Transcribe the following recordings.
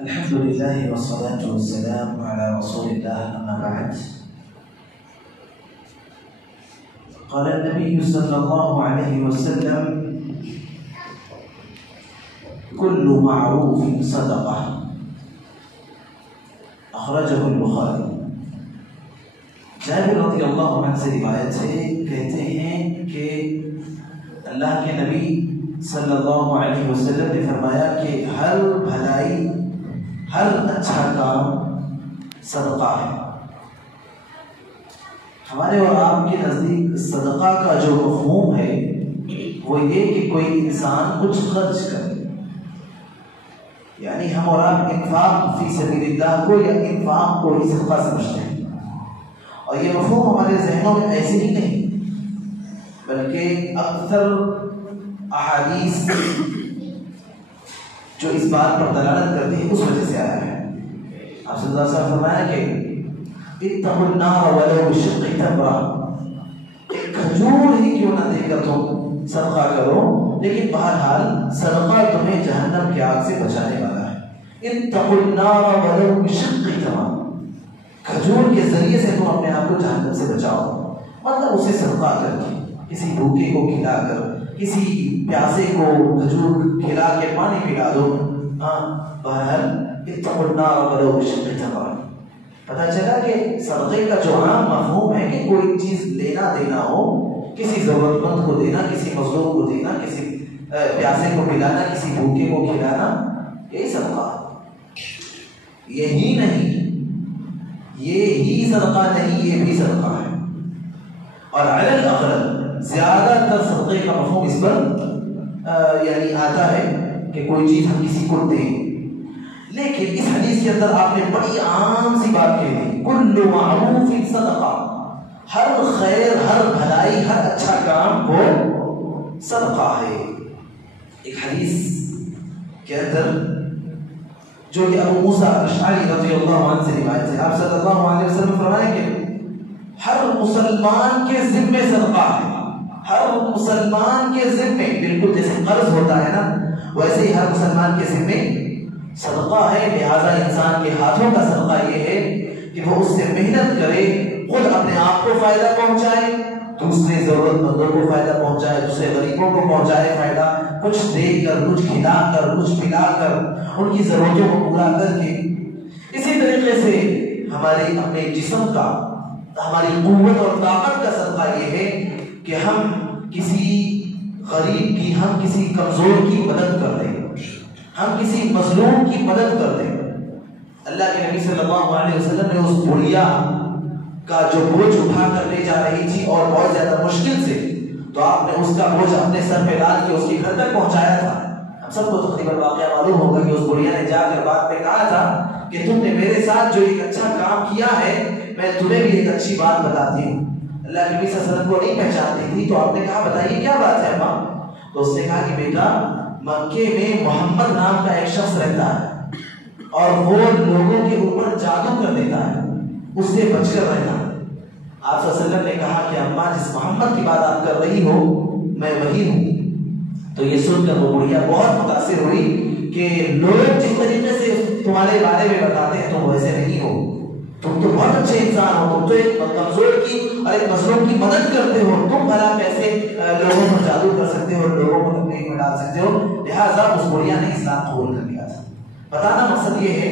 الحمد لله والصلاة والسلام على رسول الله أما بعد. قال النبي صلى الله عليه وسلم: كل معروف صدقة. أخرجه البخاري. جابر رضی اللہ عنہ سے روایت ہے، کہتے ہیں کہ اللہ کے نبی صلی اللہ علیہ وسلم نے فرمایا کہ ہر بھلائی، ہر اچھا کام صدقہ ہے. ہمارے اور آپ کے نزدیک صدقہ کا جو مفہوم ہے وہ یہ کہ کوئی انسان کچھ خرچ کرے، یعنی ہم اور آپ انفاق فی سبیل اللہ کو یا انفاق کو ہی صدقہ سمجھتے ہیں. اور یہ مفہوم ہمارے ذہنوں میں ایسے ہی نہیں، بلکہ اکثر احادیث جو اس بات پر دلالت کرتی ہے اس وجہ سے آیا ہے. آپ صلی اللہ علیہ وسلم فرمایا کہ اتقوا النار ولو بشق تمرہ، ایک کھجور ہی کیوں نہ دے کر تم صدقہ کرو، لیکن بہرحال صدقہ تمہیں جہنم کی آگ سے بچانے والا ہے. اتقوا النار ولو بشق تمرہ، کھجور کے ذریعے سے تم اپنے آپ کو جہنم سے بچاؤ. مطلب اسے صدقہ کر کے، کسی بھوکے کو کھلا کر، کسی پیاسے کو کھجور کھلا کے پانی پلا دو. بہرحال اتقوا النار ولو بشق تمرہ. پتہ چلا کہ صدقے کا جو عام مفہوم ہے کہ کوئی چیز لینا دینا ہو، کسی ضرورت مند کو دینا، کسی مظلوم کو دینا، کسی پیاسے کو پلانا، کسی بھوکے کو کھلانا، یہی صدقہ. یہی نہیں، یہی صدقہ نہیں، یہ بھی صدقہ ہے. اور علی الاغلب زیادہ تر صدقے کا مفہوم اس پر یعنی آتا ہے کہ کوئی چیز ہم کسی کو دیں. لیکن اس حدیث کے اندر آپ نے بڑی عام سی بات کہی ہے، کل معروف صدقہ، ہر خیر، ہر بھلائی، ہر اچھا کام وہ صدقہ ہے. ایک حدیث کے اندر جو کہ ابو موسیٰ اشعری رضی اللہ عنہ سے روایت ہے، آپ صلی اللہ علیہ وسلم فرمائیں کہ ہر مسلمان کے ذمے صدقہ ہے. ہر مسلمان کے ذمے، بالکل جیسے قرض ہوتا ہے نا، ویسے ہی ہر مسلمان کے ذمے صدقہ ہے. لہذا انسان کے ہاتھوں کا صدقہ یہ ہے کہ وہ اس سے محنت کرے، خود اپنے آپ کو فائدہ پہنچائے، دوسرے ضرورت مندوں کو فائدہ پہنچائے، دوسرے غریبوں کو پہنچائے فائدہ، کچھ دے کر، کچھ کھلا کر، کچھ پلا کر، ان کی ضرورتوں کو پورا کر کے. اسی طریقے سے ہمارے اپنے جسم کا، ہماری قوت اور طاقت کا صدقہ یہ ہے کہ ہم کسی غریب کی، ہم کسی کمزور کی مدد کر دیں، ہم کسی مظلوم کی مدد کر دیں. اللہ کے نبی صلی اللہ علیہ وسلم نے اس بڑھیا کا جو بوجھ اٹھا کر لے جا رہی تھی اور بہت زیادہ مشکل سے، تو آپ نے اس کا بوجھ اپنے سر پہ ڈال کے اس کے گھر تک پہنچایا تھا. ہم سب کو تقریباً واقعہ معلوم ہوگا کہ اس بڑھیا نے جا کر بات پہ کہا تھا کہ تم نے میرے ساتھ جو ایک اچھا کام کیا ہے، میں تمہیں بھی ایک اچھی بات بتاتی ہوں. اللہ کے نبی صلی اللہ علیہ وسلم کو نہیں پہچانتی تھی، تو آپ نے کہا بتائیے کیا بات ہے ماں؟ تو اس نے کہا کہ بیٹا، مکے میں محمد نام کا ایک شخص رہتا ہے اور وہ لوگوں کے اوپر جادو کر دیتا ہے، اس سے بچ کر رہنا. آپ صلی اللہ علیہ وسلم نے کہا کہ اماں، جس محمد کی بات آپ کر رہی ہو میں وہی ہوں. تو یہ سن کر وہ بڑھیا بہت متاثر ہوئی کہ لوگ جس طریقے سے تمہارے بارے میں بتاتے ہیں تم ویسے نہیں ہو، تم تو بہت اچھے انسان ہو، تم تو ایک کمزور کی اور ایک مظلوم کی مدد کرتے ہو، تم بھلا کیسے لوگوں پر جادو کر سکتے ہو، لوگوں کو تکلیف میں ڈال سکتے ہو. لہٰذا اس بڑھیا نے اسلام قبول کر لیا تھا. بتانا مقصد یہ ہے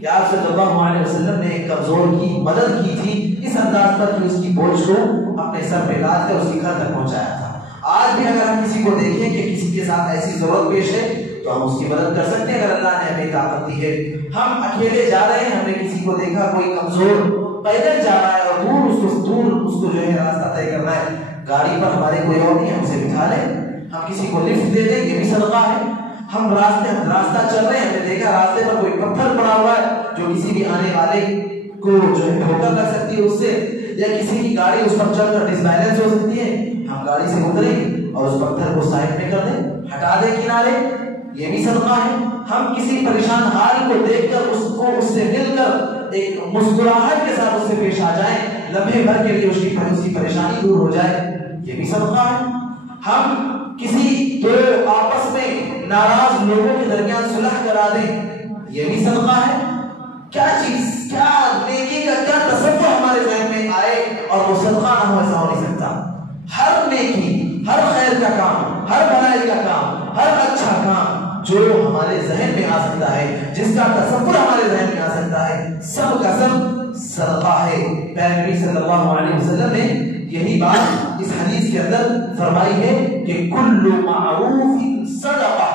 کہ آپ صلی اللہ علیہ وسلم نے ایک کمزور کی مدد کی تھی اس انداز پر کہ اس کی بوجھ کو اپنے سر پہ ڈال کر اس کے گھر تک پہنچایا تھا. آج بھی اگر ہم کسی کو دیکھیں کہ کسی کے ساتھ ایسی ضرورت پیش ہے تو ہم اس کی مدد کر سکتے ہیں اگر اللہ نے ہمیں طاقت دی ہے. ہم اکیلے جا رہے ہیں، ہم نے کسی کو دیکھا کوئی کمزور پیدل جا رہا ہے اور دور اس کو جو ہے راستہ طے کرنا ہے، گاڑی پر ہمارے کوئی اور نہیں، ہم اسے بٹھا لیں، ہم کسی کو لفٹ دے دیں، یہ بھی صدقہ ہے. ہم راستہ چل رہے ہیں، ہم نے دیکھا راستے پر کوئی پتھر پڑا ہوا ہے جو کسی بھی آنے والے کو جو ہے دھوکہ کر سکتی ہے اس سے، یا کسی کی گاڑی اس پر چل کر ڈس بیلنس ہو سکتی ہے، ہم گاڑی سے اتریں اور اس پتھر کو سائڈ میں کر دیں، ہٹا دیں کنارے، یہ بھی صدقہ ہے. ہم کسی پریشان حال کو دیکھ کر اس سے مل کر ایک مسکراہٹ کے ساتھ اس سے پیش آ جائیں، لمحے بھر کے لیے اس کی پریشانی دور ہو جائے، یہ بھی صدقہ ہے. ہم کسی دو آپس میں ناراض لوگوں کے درمیان صلح کرا دیں، یہ بھی صدقہ ہے. کیا چیز، کیا نیکی کا کیا تصور ہمارے ذہن میں آئے اور وہ صدقہ نہ ہو، ایسا ہو نہیں سکتا. ہر نیکی، ہر خیر کا کام، ہر بھلائی کا کام، ہر اچھا کام جو ہمارے ذہن میں آ سکتا ہے، جس کا تصور ہمارے ذہن میں آ سکتا ہے، سب کا سب صدقہ ہے. پیارے نبی صلی اللہ علیہ وسلم نے یہی بات اس حدیث کے اندر فرمائی ہے کہ کل معروف صدقہ.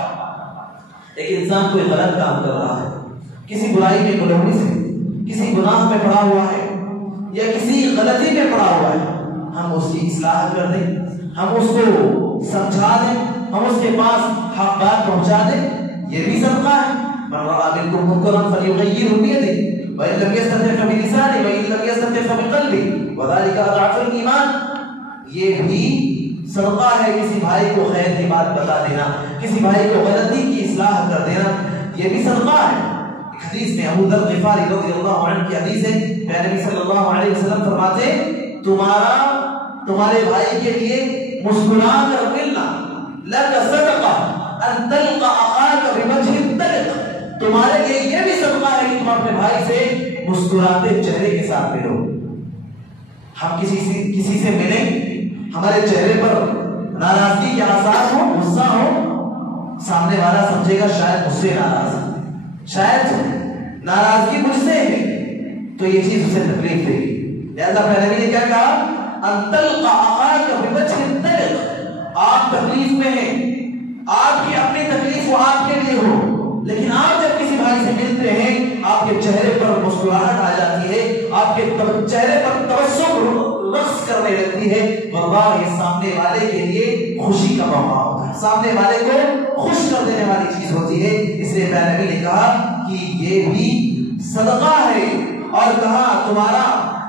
ایک انسان کوئی غلط کام کر رہا ہے، کسی برائی میں ملوث ہے، کسی گناہ میں پڑا ہوا ہے یا کسی غلطی میں پڑا ہوا ہے، ہم اس کی اصلاح کر دیں، ہم اس کو سمجھا دیں، ہم اس کے پاس حق بات پہنچا دیں، یہ بھی صدقہ ہے. من رأى منكم منكرا فليغيره بيده وإن لم يستطع فبلسانه وإن لم يستطع فبقلبه وذلك أضعف الإيمان. یہ بھی صدقہ ہے کسی بھائی کو خیر کی بات بتا دینا، کسی بھائی کو غلطی کی اصلاح کر دینا، یہ بھی صدقہ ہے. ایک حدیث میں ابو ذر غفاری رضی اللہ عنہ کی حدیث ہے، پیارے نبی صلی اللہ علیہ وسلم فرماتے تمہارے بھائی کے لیے مسکرا کر ملنا لک صدقہ ان تلقى اخاك بوجه طلق. تمہارے لیے یہ بھی صدقہ ہے کہ تم اپنے بھائی سے مسکراتے چہرے کے ساتھ ملو. ہم کسی سے ملیں، ہمارے چہرے پر ناراضگی کے آثار ہو، غصہ ہو، سامنے والا سمجھے گا شاید مجھ سے ناراض ہے، شاید ناراضگی مجھ سے ہے، تو یہ چیز اسے تکلیف دے گی. لہذا پہلے نے کیا کہا؟ ان تلقى اخاك بوجه طلق. آپ تکلیف میں ہیں، آپ کی اپنی تکلیف وہ آپ کے لیے ہو، لیکن آپ جب کسی بھائی سے ملتے ہیں آپ کے چہرے پر مسکراہٹ آ جاتی ہے، آپ کے چہرے پر تبسم رقص کرنے لگتی ہے، واللہ یہ سامنے والے کے لیے خوشی کا موقع ہوتا ہے، سامنے والے کو خوش کر دینے والی چیز ہوتی ہے. اس لیے پیارے نبی نے کہا کہ یہ بھی صدقہ ہے، اور کہا تمہارا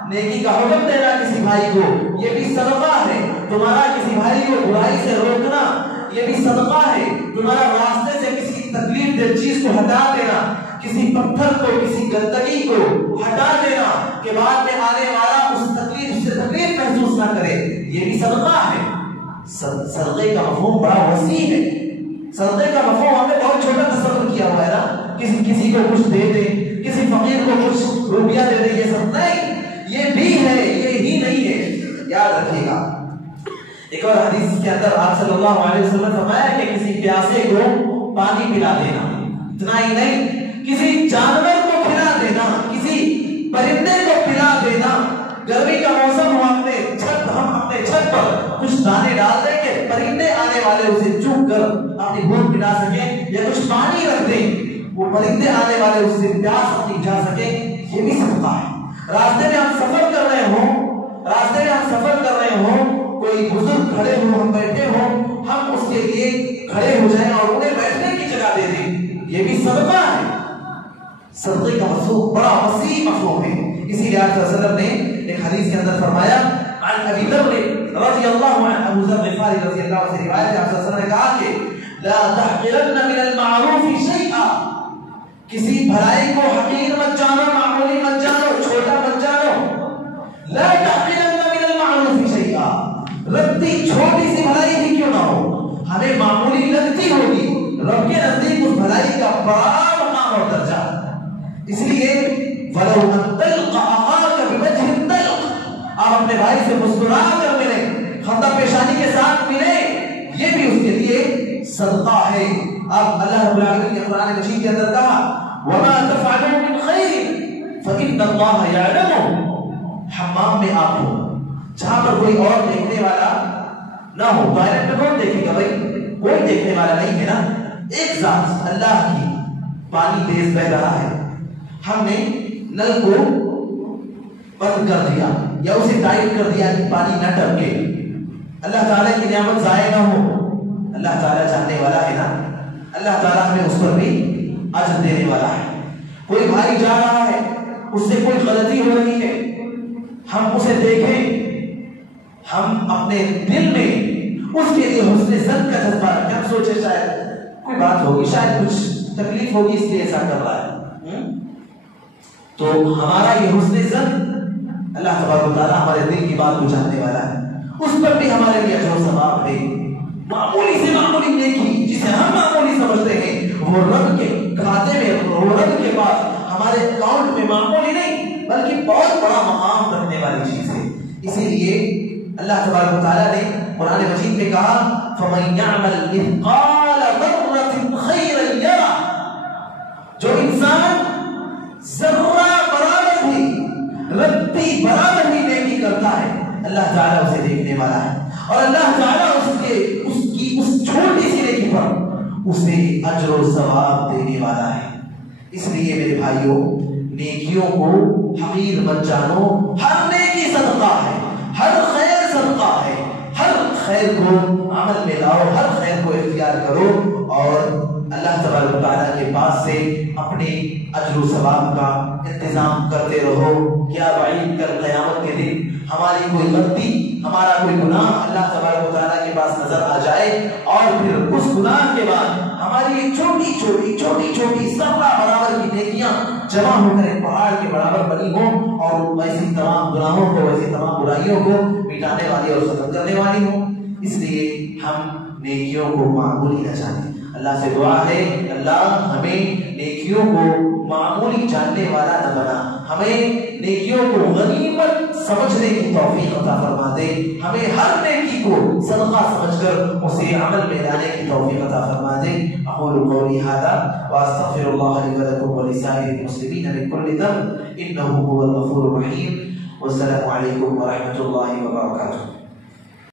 نیکی کا حکم دینا کسی بھائی کو یہ بھی صدقہ ہے، تمہارا کسی بھائی کو برائی سے روکنا یہ بھی صدقہ ہے، تمہارا راستے سے کسی تکلیف دہ چیز کو ہٹا دینا، کسی پتھر کو، کسی گندگی کو ہٹا دینا کہ بعد میں آنے والا اس تکلیف سے تکلیف محسوس نہ کرے، یہ بھی صدقہ ہے. صدقے کا مفہوم بڑا وسیع ہے. صدقے کا مفہوم ہم نے بہت چھوٹا تصور کیا ہوا ہے نا، کسی کو کچھ دے دیں، کسی فقیر کو کچھ روپیہ دے دیں، یہ سب نہیں، یہ بھی ہے، یہ ہی نہیں ہے. یاد رکھیے گا. ایک اور حدیث کے اندر آپ صلی اللہ علیہ وسلم نے فرمایا کہ کسی پیاسے کو پانی پلا دینا، اتنا ہی نہیں، کسی جانور کو کھلا دینا، کسی پرندے کو پلا دینا. گرمی کا موسم ہو، ہم اپنے چھت پر کچھ دانے ڈال دیں کہ پرندے آنے والے اسے چوک کر اپنی بھوک مٹا سکیں، یا کچھ پانی رکھ دیں وہ پرندے آنے والے اس سے پیاس اپنی بجھا سکیں، یہ بھی صدقہ ہے. راستے میں ہم سفر کر رہے ہوں، کوئی بزرگ کھڑے ہوں، ہم بیٹھے ہوں، ہم اس کے لیے کھڑے ہو جائیں اور انہیں بیٹھنے کی جگہ دے دیں، یہ بھی صدقہ ہے. صدقے کا مفہوم بڑا وسیع مفہوم ہے. اسی لیے آپ صلی اللہ علیہ وسلم نے ایک حدیث کے اندر فرمایا، عن ابی ذر رضی اللہ عنہ، ابو ذر غفاری رضی اللہ عنہ سے روایت ہے، آپ صلی اللہ علیہ وسلم نے کہا کہ لا تحقرن من المعروف شیئا. کسی بھلائی کو حقیر مت جانو، معمولی مت جانو، چھوٹا مت جانو. لا تحقرن من المعروف شیئا. لگتی چھوٹی سی بھلائی ہی کیوں نہ ہو، ہمیں معمولی لگتی ہوگی، رب کے نزدیک اس بھلائی کا بڑا مقام اور درجہ. اس لیے وَلَوْ أَن تَلْقَ أَخَاكَ بِوَجْهٍ طَلْقٍ. آپ اپنے بھائی سے مسکرا کر ملیں، خندہ پیشانی کے ساتھ ملیں، یہ بھی اس کے لیے صدقہ ہے. اب اللہ رب العالمین نے قرآن مجید کے اندر کہا وَمَا تَفْعَلُوا مِنْ خَيْرٍ فَإِنَّ اللَّهَ يَعْلَمُهُ. حمام میں آپ ہو، جہاں پر کوئی اور دیکھنے والا نہ ہو، ٹوائلٹ میں کون دیکھے گا بھائی؟ کوئی دیکھنے والا نہیں ہے نا، ایک ذات اللہ کی. پانی تیز بہ رہا ہے، ہم نے نل کو بند کر دیا یا اسے ٹائٹ کر دیا کہ پانی نہ ٹپکے، اللہ تعالیٰ کی نعمت ضائع نہ ہو. اللہ تعالیٰ چاہنے والا ہے نا، اللہ تعالیٰ ہمیں اس پر بھی اجر دینے والا ہے. کوئی بھائی جا رہا ہے، اس سے کوئی غلطی ہو رہی ہے، ہم اسے دیکھیں، ہم اپنے دل میں اس کے لیے حسن ظن کا جذبہ رکھیں. ہم سوچے شاید کوئی بات ہوگی، شاید کچھ تکلیف ہوگی اس لیے ایسا کر رہا ہے، تو ہمارا یہ حسن ظن اللہ تبارک و تعالیٰ ہمارے دل کی بات کو جاننے والا ہے، اس پر بھی ہمارے لیے اجر و ثواب ہے. معمولی سے معمولی نیکی جسے ہم معمولی سمجھتے ہیں، وہ رب کے کھاتے میں، وہ رب ہمارے اکاؤنٹ میں معمولی نہیں بلکہ بہت بڑا مقام رکھنے والی چیز ہے. اسی لیے اللہ تبارک و تعالیٰ نے قرآن مجید میں کہا فَمَن يَعْمَلْ مِثْقَالَ ذَرَّةٍ خَيْرًا يَرَهُ، جو انسان ذرہ برابر بھی رتی برابر بھی نیکی کرتا ہے اللہ تعالیٰ اسے دیکھنے والا ہے، اور اللہ تعالیٰ اس چھوٹی سی نیکی پر اسے اجر و ثواب دینے والا ہے. اس لیے میرے بھائیوں نیکیوں کو حقیر مت جانو. ہر نیکی صدقہ ہے، ہر خیر صدقہ ہے. ہر خیر کو عمل میں لاؤ، ہر خیر کو اختیار کرو اور اللہ تبارک و تعالیٰ کے پاس سے اپنے اجر و ثواب کا انتظام کرتے رہو. کیا بعید کل قیامت کے دن ہماری کوئی غلطی، ہمارا کوئی گناہ اللہ تبارک و تعالیٰ کے پاس نظر آ جائے اور پھر اس گناہ کے بعد ہماری چھوٹی ذرہ برابر کی نیکیاں جمع ہو کر ایک پہاڑ کے برابر بنی ہوں اور ویسی تمام گناہوں کو، ویسی تمام برائیوں کو مٹانے والی اور ختم کرنے والی ہوں. اس لیے ہم نیکیوں کو معمولی نہ جانیں. اللہ سے دعا ہے اللہ ہمیں نیکیوں کو معمولی جاننے والا نہ بنا، ہمیں نیکیوں کو غنیمت سمجھنے کی توفیق عطا فرما دے، ہمیں ہر نیکی کو صدقہ سمجھ کر اسے عمل میں لانے کی توفیق عطا فرما دے. اقول قولی ھذا واستغفر اللہ لی ولکم ولسائر المسلمین من کل ذنب انہ هو الغفور الرحیم. والسلام علیکم ورحمۃ اللہ وبرکاتہ.